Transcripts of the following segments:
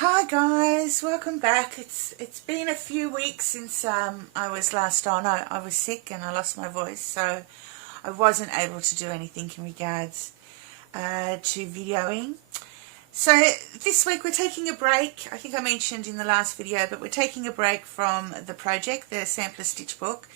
Hi guys, welcome back. It's been a few weeks since I was last on. I was sick and I lost my voice, so I wasn't able to do anything in regards to videoing. So this week we're taking a break. I think I mentioned in the last video, but we're taking a break from the project, the sampler stitch book.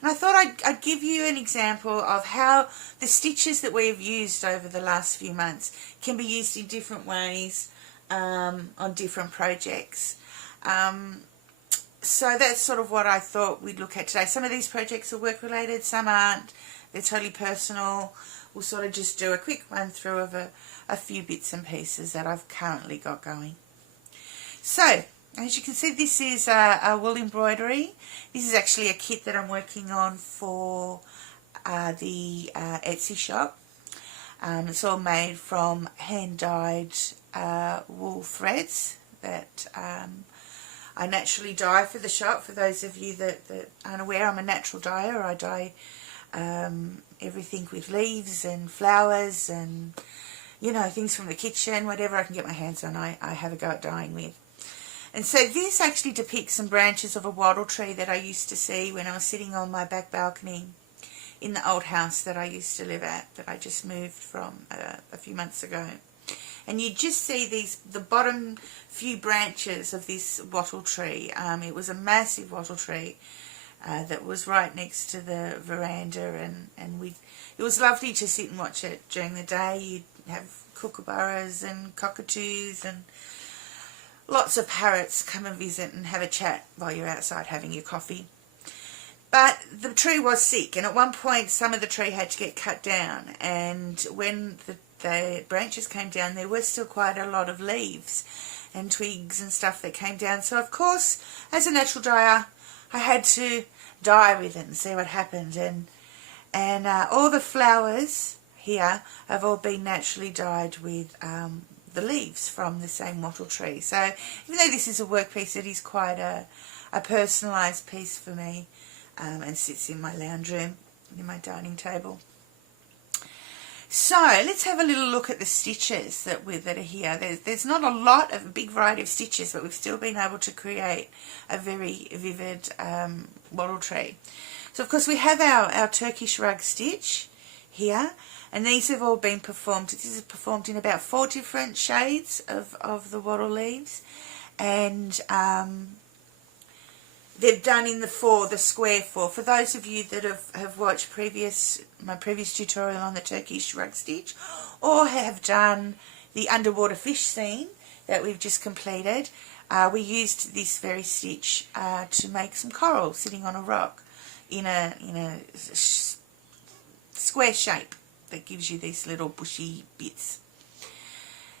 And I thought I'd give you an example of how the stitches that we've used over the last few months can be used in different ways on different projects. So that's sort of what I thought we'd look at today. Some of these projects are work related, some aren't. They're totally personal. We'll sort of just do a quick run through of a few bits and pieces that I've currently got going. So as you can see, this is a wool embroidery. This is actually a kit that I'm working on for the Etsy shop. It's all made from hand-dyed wool threads that I naturally dye for the shop. For those of you that aren't aware, I'm a natural dyer. I dye everything with leaves and flowers and, you know, things from the kitchen, whatever I can get my hands on, I have a go at dyeing with. And so this actually depicts some branches of a wattle tree that I used to see when I was sitting on my back balcony in the old house that I used to live at, that I just moved from a few months ago. And you just see the bottom few branches of this wattle tree. It was a massive wattle tree that was right next to the veranda, and it was lovely to sit and watch it during the day. You'd have kookaburras and cockatoos and lots of parrots come and visit and have a chat while you're outside having your coffee. But the tree was sick, and at one point some of the tree had to get cut down, and when the branches came down, there were still quite a lot of leaves and twigs and stuff that came down. So of course, as a natural dyer, I had to dye with it and see what happened. And all the flowers here have all been naturally dyed with the leaves from the same wattle tree. So even though this is a work piece, it is quite a personalised piece for me. And sits in my lounge room, in my dining table. So let's have a little look at the stitches that are here. There's not a lot of a big variety of stitches, but we've still been able to create a very vivid wattle tree. So of course we have our Turkish rug stitch here, and these have all been performed. This is performed in about 4 different shades of the wattle leaves, and they've done in the square four. For those of you that have watched my previous tutorial on the Turkish rug stitch, or have done the underwater fish scene that we've just completed, we used this very stitch to make some coral sitting on a rock in a square shape that gives you these little bushy bits.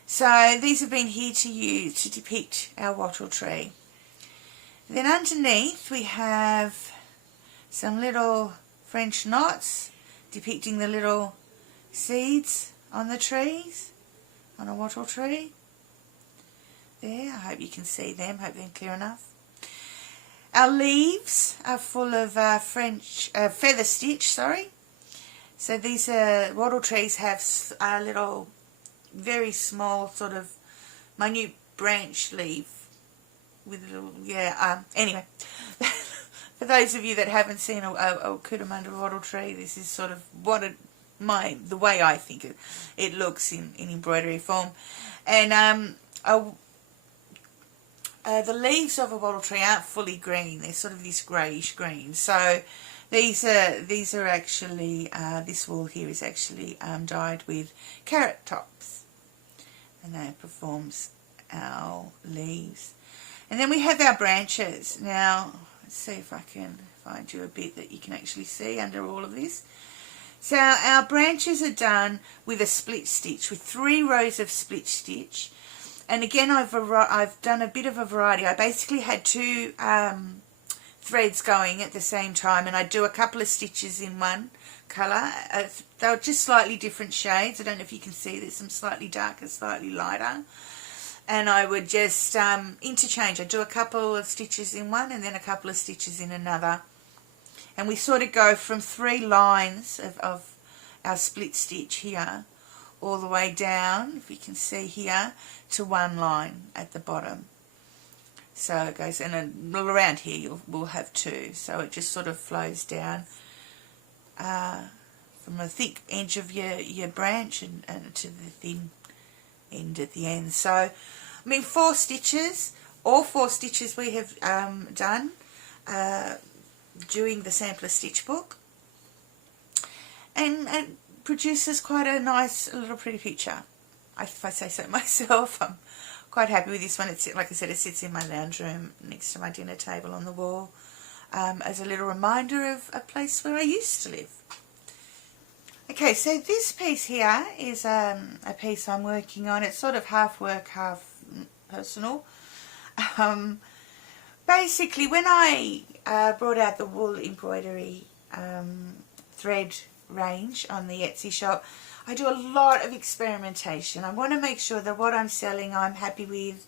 So these have been here to use to depict our wattle tree. Then underneath we have some little French knots depicting the little seeds on the trees, on a wattle tree. There, I hope you can see them, hope they're clear enough. Our leaves are full of French feather stitch, sorry. So these wattle trees have little, very small sort of minute branch leaf with a little, anyway, for those of you that haven't seen a Kudamunda wattle tree, this is sort of what the way I think it looks in embroidery form. And the leaves of a wattle tree aren't fully green; they're sort of this greyish green. So these are actually this wool here is actually dyed with carrot tops, and that performs our leaves. And then we have our branches. Now, let's see if I can find you a bit that you can actually see under all of this. So our branches are done with a split stitch, with 3 rows of split stitch. And again, I've done a bit of a variety. I basically had 2 threads going at the same time, and I do a couple of stitches in one colour. They're just slightly different shades. I don't know if you can see, there's some slightly darker, slightly lighter. And I would just interchange. I'd do a couple of stitches in one and then a couple of stitches in another. And we sort of go from 3 lines of our split stitch here all the way down, if you can see here, to 1 line at the bottom. So it goes, and then around here we'll have 2. So it just sort of flows down from the thick edge of your branch and to the thin end at the end. So, I mean, 4 stitches. All 4 stitches we have done during the sampler stitch book. And it produces quite a nice little pretty picture. If I say so myself, I'm quite happy with this one. It's, like I said, it sits in my lounge room next to my dinner table on the wall as a little reminder of a place where I used to live. Okay, so this piece here is a piece I'm working on. It's sort of half work, half personal. Basically, when I brought out the wool embroidery thread range on the Etsy shop, I do a lot of experimentation. I want to make sure that what I'm selling I'm happy with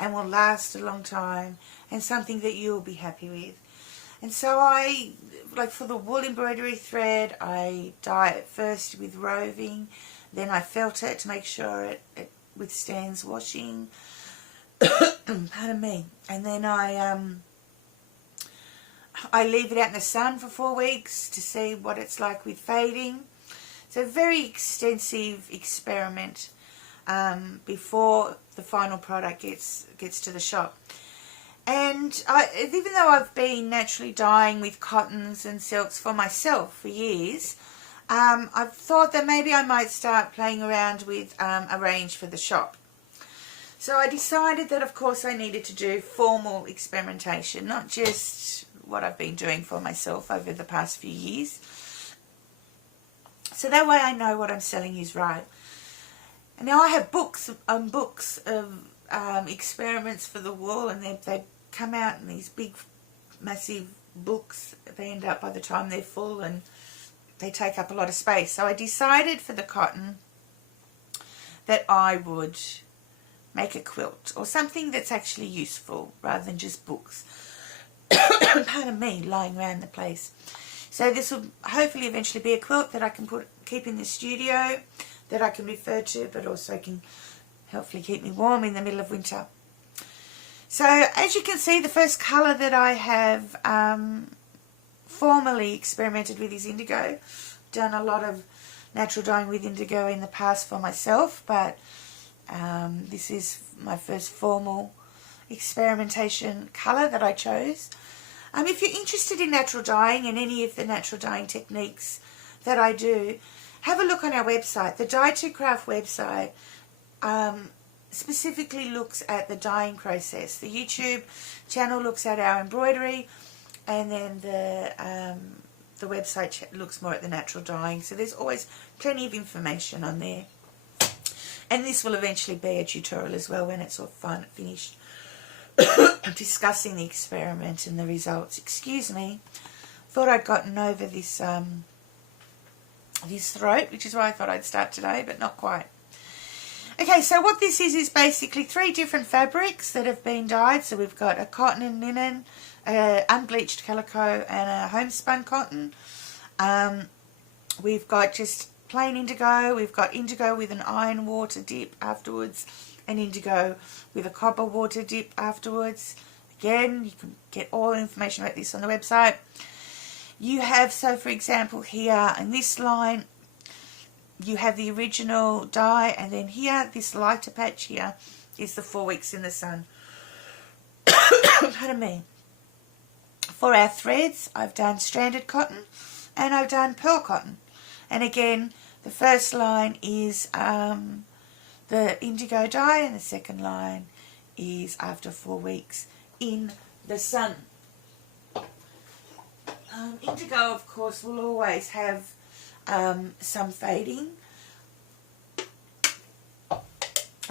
and will last a long time, and something that you'll be happy with. And so I, like for the wool embroidery thread, I dye it first with roving, then I felt it to make sure it withstands washing. Pardon me. And then I leave it out in the sun for 4 weeks to see what it's like with fading. It's a very extensive experiment before the final product gets to the shop. And even though I've been naturally dyeing with cottons and silks for myself for years, I've thought that maybe I might start playing around with a range for the shop. So I decided that, of course, I needed to do formal experimentation, not just what I've been doing for myself over the past few years. So that way I know what I'm selling is right. And now I have books and books of experiments for the wool, and they come out in these big, massive books. They end up, by the time they're full, and they take up a lot of space. So I decided for the cotton that I would make a quilt, or something that's actually useful rather than just books. Pardon me, lying around the place. So this will hopefully eventually be a quilt that I can keep in the studio, that I can refer to, but also can hopefully keep me warm in the middle of winter. So as you can see, the first colour that I have formally experimented with is indigo. Done a lot of natural dyeing with indigo in the past for myself, but this is my first formal experimentation colour that I chose. If you're interested in natural dyeing and any of the natural dyeing techniques that I do, have a look on our website. The Dye to Craft website specifically looks at the dyeing process. The YouTube channel looks at our embroidery, and then the website looks more at the natural dyeing. So there's always plenty of information on there. And this will eventually be a tutorial as well when it's all finished. Discussing the experiment and the results. Excuse me. Thought I'd gotten over this this throat, which is why I thought I'd start today, but not quite. Okay, so what this is basically 3 different fabrics that have been dyed. So we've got a cotton and linen, unbleached calico, and a homespun cotton. We've got just plain indigo. We've got indigo with an iron water dip afterwards, and indigo with a copper water dip afterwards. Again, you can get all the information about this on the website. You have, so for example, here in this line, you have the original dye, and then here, this lighter patch here, is the 4 weeks in the sun. Pardon me. For our threads, I've done stranded cotton, and I've done pearl cotton. And again, the first line is the indigo dye, and the second line is after 4 weeks in the sun. Indigo, of course, will always have some fading.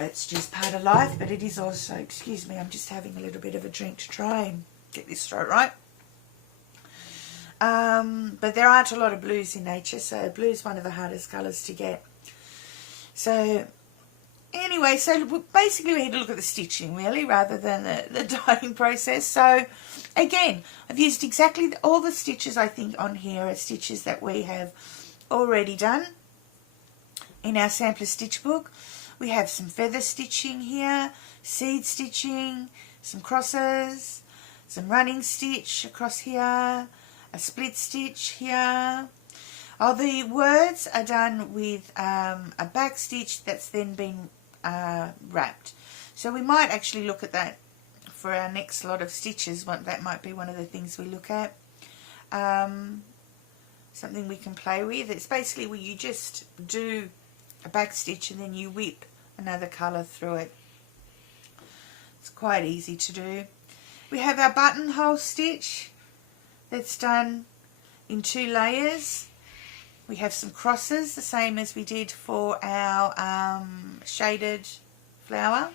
It's just part of life, but it is also, excuse me, I'm just having a little bit of a drink to try and get this throat right. But there aren't a lot of blues in nature, so blue is one of the hardest colours to get. So anyway, so basically we need to look at the stitching really rather than the dyeing process. So again, I've used exactly all the stitches I think on here are stitches that we have already done in our sampler stitch book. We have some feather stitching here, seed stitching, some crosses, some running stitch across here, a split stitch here. Oh, the words are done with a back stitch that's then been wrapped. So we might actually look at that for our next lot of stitches. That might be one of the things we look at. Something we can play with. It's basically where you just do a back stitch and then you whip another colour through it. It's quite easy to do. We have our buttonhole stitch that's done in 2 layers. We have some crosses, the same as we did for our shaded flower.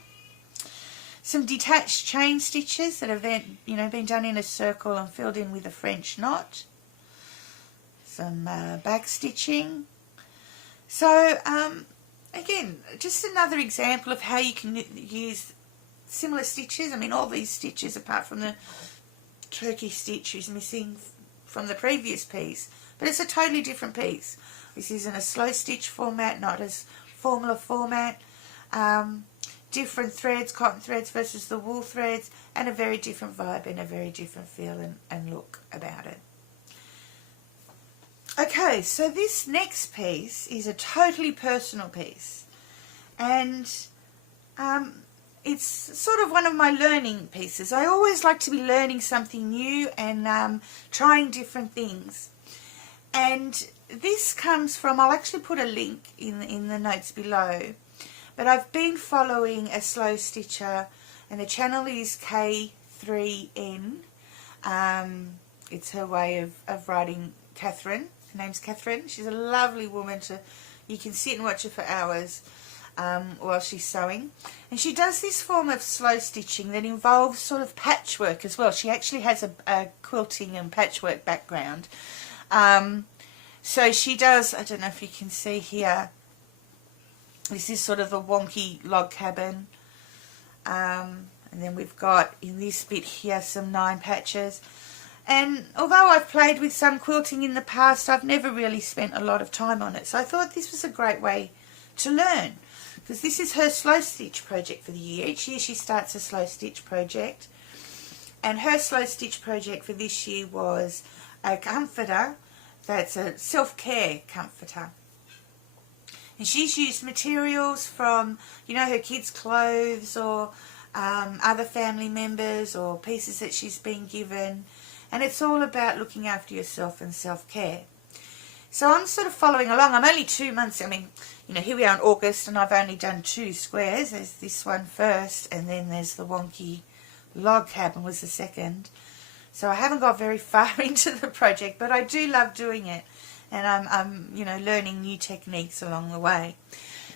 Some detached chain stitches that have then, been done in a circle and filled in with a French knot. Some back stitching. So again, just another example of how you can use similar stitches. I mean, all these stitches, apart from the turkey stitch, is missing from the previous piece, but it's a totally different piece. This is in a slow stitch format, not as formal a format. Different threads, cotton threads versus the wool threads, and a very different vibe and a very different feel and look about it. Okay, so this next piece is a totally personal piece, and it's sort of one of my learning pieces. I always like to be learning something new and trying different things. And this comes from, I'll actually put a link in the notes below, but I've been following a slow stitcher, and the channel is K3N. It's her way of writing Catherine. Her name's Catherine. She's a lovely woman. You can sit and watch her for hours while she's sewing. And she does this form of slow stitching that involves sort of patchwork as well. She actually has a quilting and patchwork background. So she does, I don't know if you can see here, this is sort of a wonky log cabin. And then we've got in this bit here some 9 patches. And although I've played with some quilting in the past, I've never really spent a lot of time on it. So I thought this was a great way to learn, because this is her slow stitch project for the year. Each year she starts a slow stitch project. And her slow stitch project for this year was a comforter that's a self-care comforter. And she's used materials from, her kids' clothes or other family members or pieces that she's been given. And it's all about looking after yourself and self-care. So I'm sort of following along. I'm only 2 months, here we are in August, and I've only done 2 squares. There's this one first, and then there's the wonky log cabin was the second. So I haven't got very far into the project, but I do love doing it. And I'm learning new techniques along the way.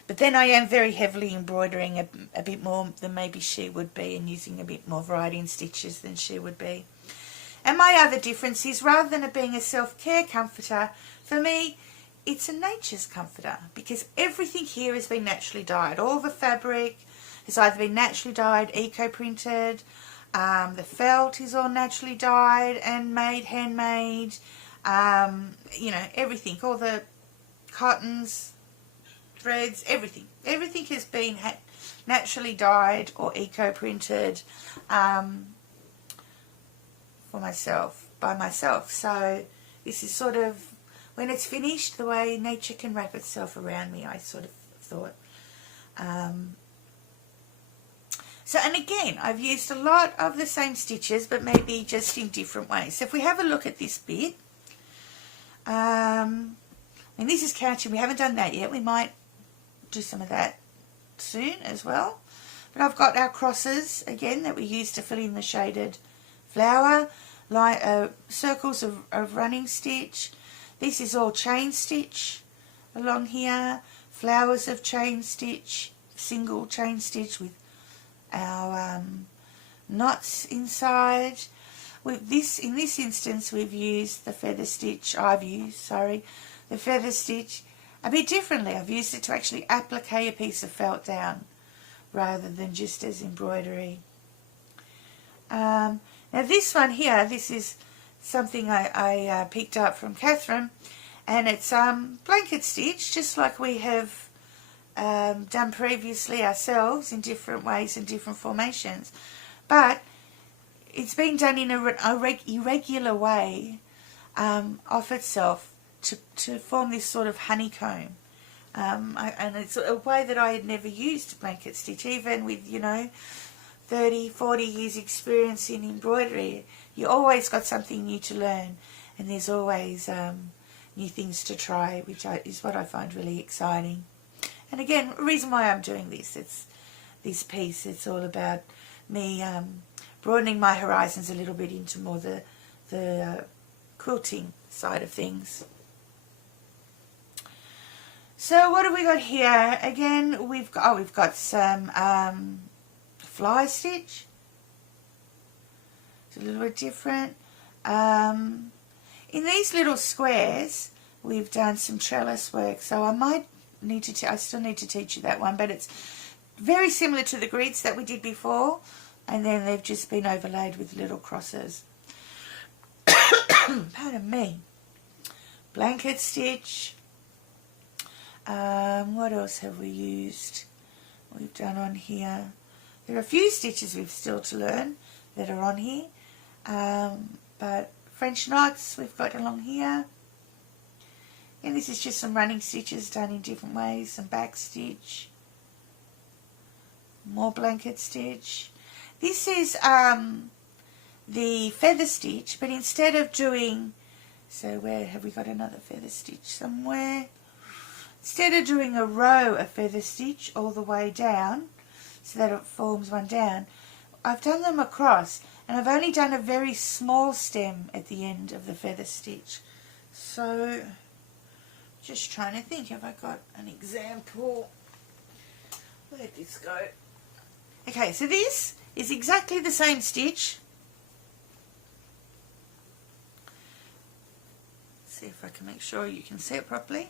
But then I am very heavily embroidering a bit more than maybe she would be, and using a bit more variety in stitches than she would be. And my other difference is, rather than it being a self-care comforter, for me, it's a nature's comforter, because everything here has been naturally dyed. All the fabric has either been naturally dyed, eco-printed, the felt is all naturally dyed and made, handmade, everything, all the cottons, threads, everything has been naturally dyed or eco-printed by myself. So this is sort of, when it's finished, the way nature can wrap itself around me, I sort of thought. And again, I've used a lot of the same stitches, but maybe just in different ways. So if we have a look at this bit, and this is counting, we haven't done that yet. We might do some of that soon as well. But I've got our crosses, again, that we use to fill in the shaded flower, circles of running stitch. This is all chain stitch along here, flowers of chain stitch, single chain stitch with our knots inside. In this instance, we've used the feather stitch. The feather stitch a bit differently. I've used it to actually applique a piece of felt down rather than just as embroidery. Now this one here, this is something I picked up from Catherine, and it's blanket stitch, just like we have done previously ourselves in different ways and different formations. but it's been done in a irregular way of itself to form this sort of honeycomb. And it's a way that I had never used blanket stitch, even with, 30, 40 years experience in embroidery. You always got something new to learn, and there's always new things to try, which is what I find really exciting. And again, the reason why I'm doing this piece, it's all about me broadening my horizons a little bit into more the quilting side of things. So what have we got here? Again, we've got some fly stitch. It's a little bit different. In these little squares, we've done some trellis work. So I still need to teach you that one, but it's very similar to the grids that we did before, and then they've just been overlaid with little crosses. Pardon me. Blanket stitch. What else have we used? We've done on here. There are a few stitches we've still to learn that are on here, but French knots we've got along here. And this is just some running stitches done in different ways. Some back stitch. More blanket stitch. This is the feather stitch, but instead of doing, so where have we got another feather stitch somewhere? Instead of doing a row of feather stitch all the way down, so that it forms one down, I've done them across, and I've only done a very small stem at the end of the feather stitch. So, just trying to think, have I got an example? Where'd this go? Okay, so this is exactly the same stitch. Let's see if I can make sure you can see it properly.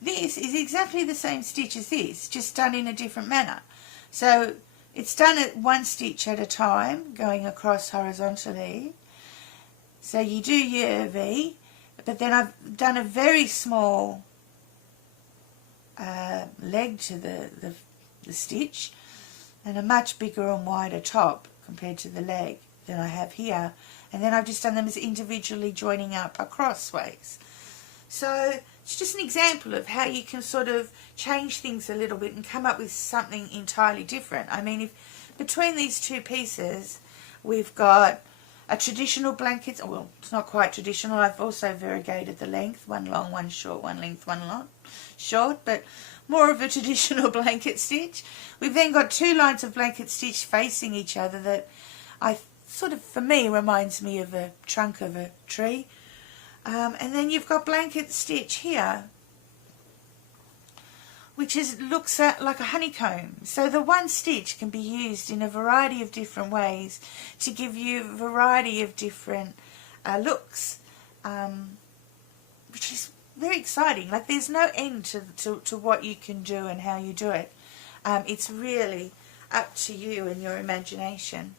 This is exactly the same stitch as this, just done in a different manner. So it's done at one stitch at a time, going across horizontally. So you do your V, but then I've done a very small leg to the stitch, and a much bigger and wider top compared to the leg than I have here. And then I've just done them as individually joining up across ways. So it's just an example of how you can sort of change things a little bit and come up with something entirely different. I mean, if between these two pieces we've got a traditional blanket, well, it's not quite traditional, I've also variegated the length, one long, one short, one length, one long, short, but more of a traditional blanket stitch. We've then got two lines of blanket stitch facing each other that for me, reminds me of a trunk of a tree. And then you've got blanket stitch here, which looks like a honeycomb. So the one stitch can be used in a variety of different ways to give you a variety of different looks, which is very exciting. Like, there's no end to what you can do and how you do it. It's really up to you and your imagination.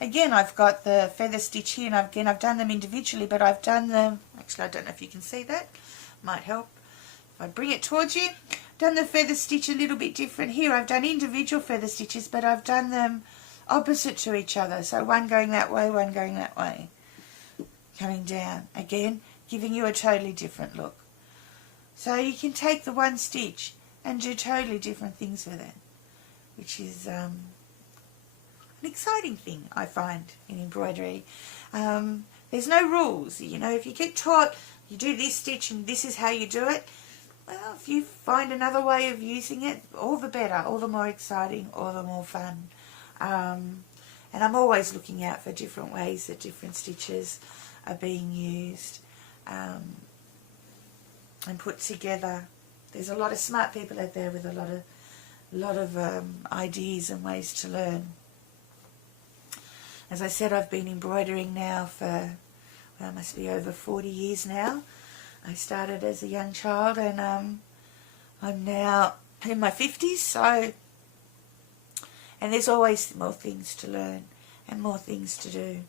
Again, I've got the feather stitch here, and again, I've done them individually, but I've done them, actually I don't know if you can see that, might help if I bring it towards you. Done the feather stitch a little bit different here. I've done individual feather stitches, but I've done them opposite to each other, so one going that way, one going that way, coming down, again, giving you a totally different look. So you can take the one stitch and do totally different things with it, which is an exciting thing, I find, in embroidery. There's no rules, you know. If you get taught you do this stitch and this is how you do it, well, if you find another way of using it, all the better, all the more exciting, all the more fun. And I'm always looking out for different ways that different stitches are being used and put together. There's a lot of smart people out there with a lot of ideas and ways to learn. As I said, I've been embroidering now for, well, it must be over 40 years now. I started as a young child, and I'm now in my 50s, so, and there's always more things to learn and more things to do,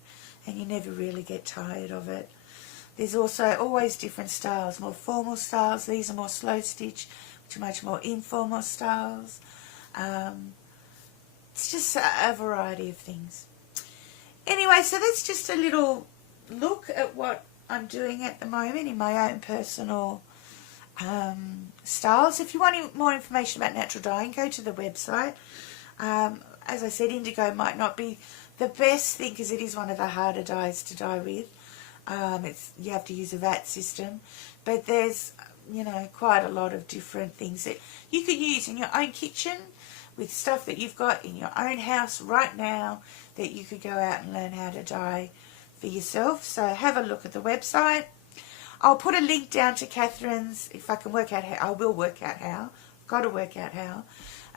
and you never really get tired of it. There's also always different styles, more formal styles. These are more slow stitch, which are much more informal styles. it's just a variety of things. Anyway, so that's just a little look at what I'm doing at the moment in my own personal styles. If you want any more information about natural dyeing, go to the website. As I said, indigo might not be the best thing because it is one of the harder dyes to dye with. You have to use a vat system, but there's, you know, quite a lot of different things that you can use in your own kitchen with stuff that you've got in your own house right now that you could go out and learn how to dye for yourself. So have a look at the website. I'll put a link down to Catherine's, if I can work out how, I will work out how, I've got to work out how,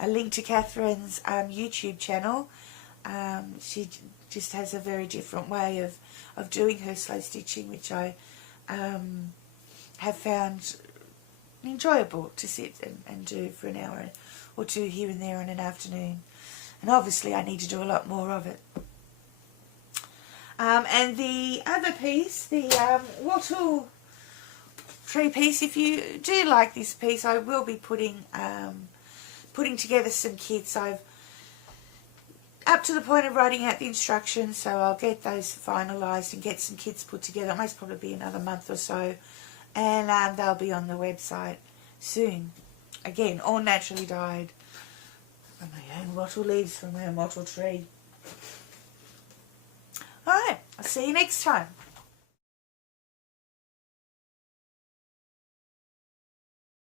a link to Catherine's YouTube channel. She just has a very different way of doing her slow stitching, which I have found enjoyable to sit and do for an hour or two here and there in an afternoon. And obviously I need to do a lot more of it. And the other piece, the wattle tree piece, if you do like this piece, I will be putting together some kits. I've up to the point of writing out the instructions, so I'll get those finalised and get some kits put together. It most probably be another month or so, and they'll be on the website soon. Again, all naturally dyed from my own wattle leaves from my own wattle tree. Alright, I'll see you next time.